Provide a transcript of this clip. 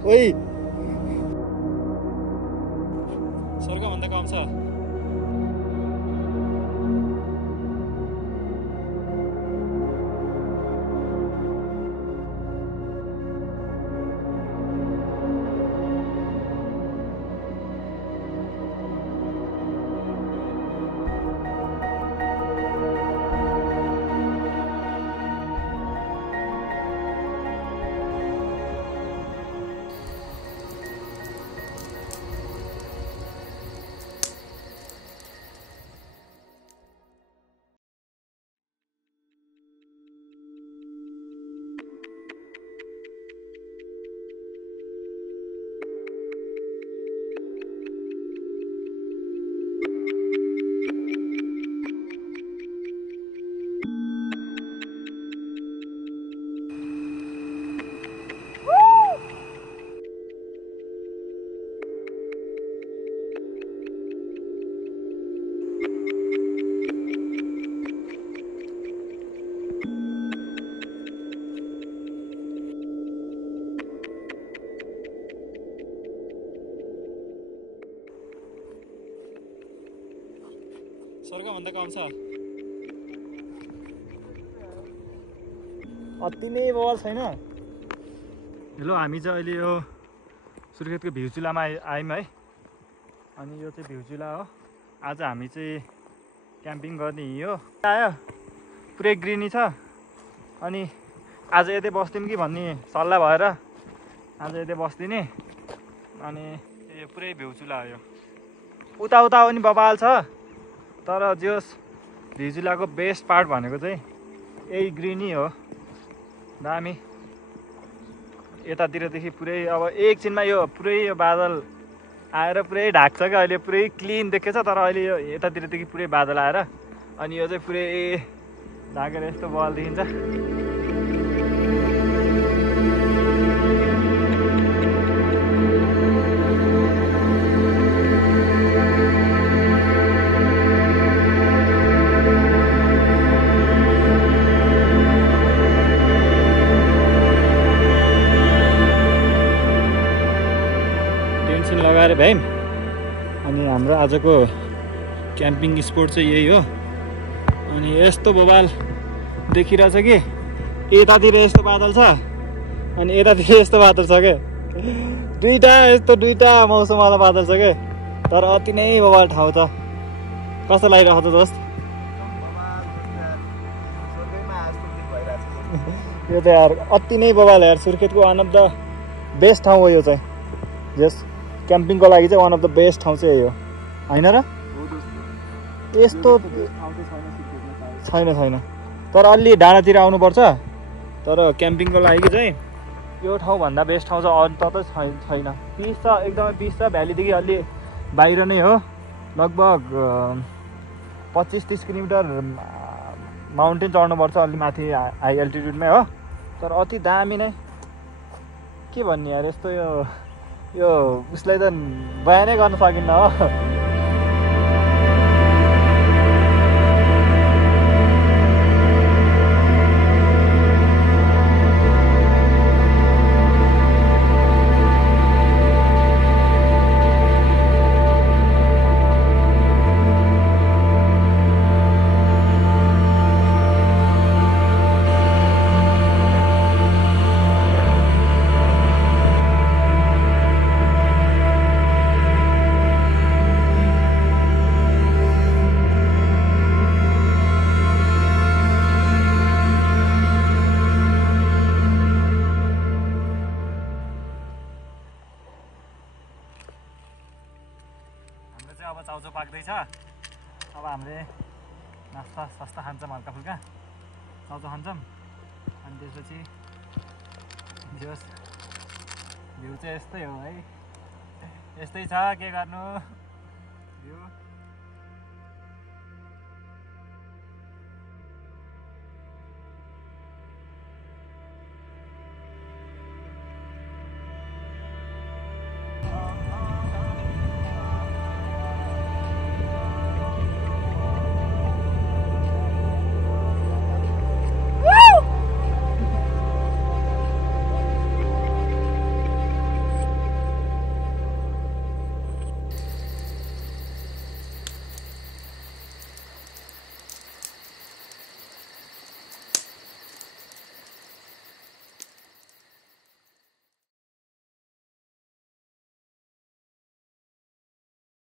ओइ स्वर्गभन्दा कम छ। स्वर्गभन्दा कम छ। अति नै बवाल छैन। हेलो, हामी चाहिँ अहिले यो सुर्खेतको भिउचुलामा आयौँ है। अनि यो चाहिँ भिउचुला हो। आज हामी चाहिँ क्याम्पिङ गर्ने हो। आयो पुरै ग्रिनी छ। अनि आज यतै बस्दिउँ कि भन्ने सल्लाह भएर आज यतै बस्दिने। अनि यो पुरै भिउचुला हो। यो उता पनि बवाल छ, तर जोस भिउचुलाको बेस्ट पार्ट भनेको चाहिँ यही ग्रिनी हो। दामी। यतातिरदेखि पुरै अब एकछिनमा यो पुरै यो बादल आएर पुरै ढाक्छ क्या। अहिले पुरै क्लिन देखेछ, तर अहिले यो यतातिरदेखि पुरै बादल आएर अनि यो चाहिँ पुरै ढाकेर यस्तो बल देखिन्छ। लगाएर भ्यायौँ। अनि हाम्रो आजको क्याम्पिङ स्पोट चाहिँ यही हो। अनि यस्तो बवाल देखिरहेछ कि यतातिर यस्तो बादल छ अनि यतातिर यस्तो बादल छ क्या। दुईटा मौसमवाला बादल छ क्या, तर अति नै बवाल ठाउँ छ। कस्तो लागिरहेको छ दोस्त? यो चाहिँ यार अति नै बवाल यार। सुर्खेतको वान अफ द बेस्ट ठाउँ हो यो चाहिँ। जस क्याम्पिङको लागि चाहिँ वान अफ द बेस्ट ठाउँ चाहिँ यही हो, होइन र? यस्तो छैन, तर अलि डाँडातिर आउनुपर्छ। तर क्याम्पिङको लागि चाहिँ यो ठाउँभन्दा बेस्ट ठाउँ चाहिँ अन्त त छैन। पिस छ, एकदमै पिस छ। भ्यालीदेखि अलि बाहिर नै हो। लगभग 25-30 किलोमिटर माउन्टेन चढ्नुपर्छ, अलि माथि हाई एल्टिट्युडमै हो। तर अति दामी नै, के भन्ने यार। यस्तो यो उसलाई त बयानै गर्न सकिन्न हो। अब चाउचाउ पाक्दैछ। अब हामीले नास्ता सस्ता खान्छौँ, हल्का फुल्का चाउचाउ खान्छौँ। अनि त्यसपछि जोस् भ्यू चाहिँ यस्तै हो है। यस्तै छ, के गर्नु। भ्यू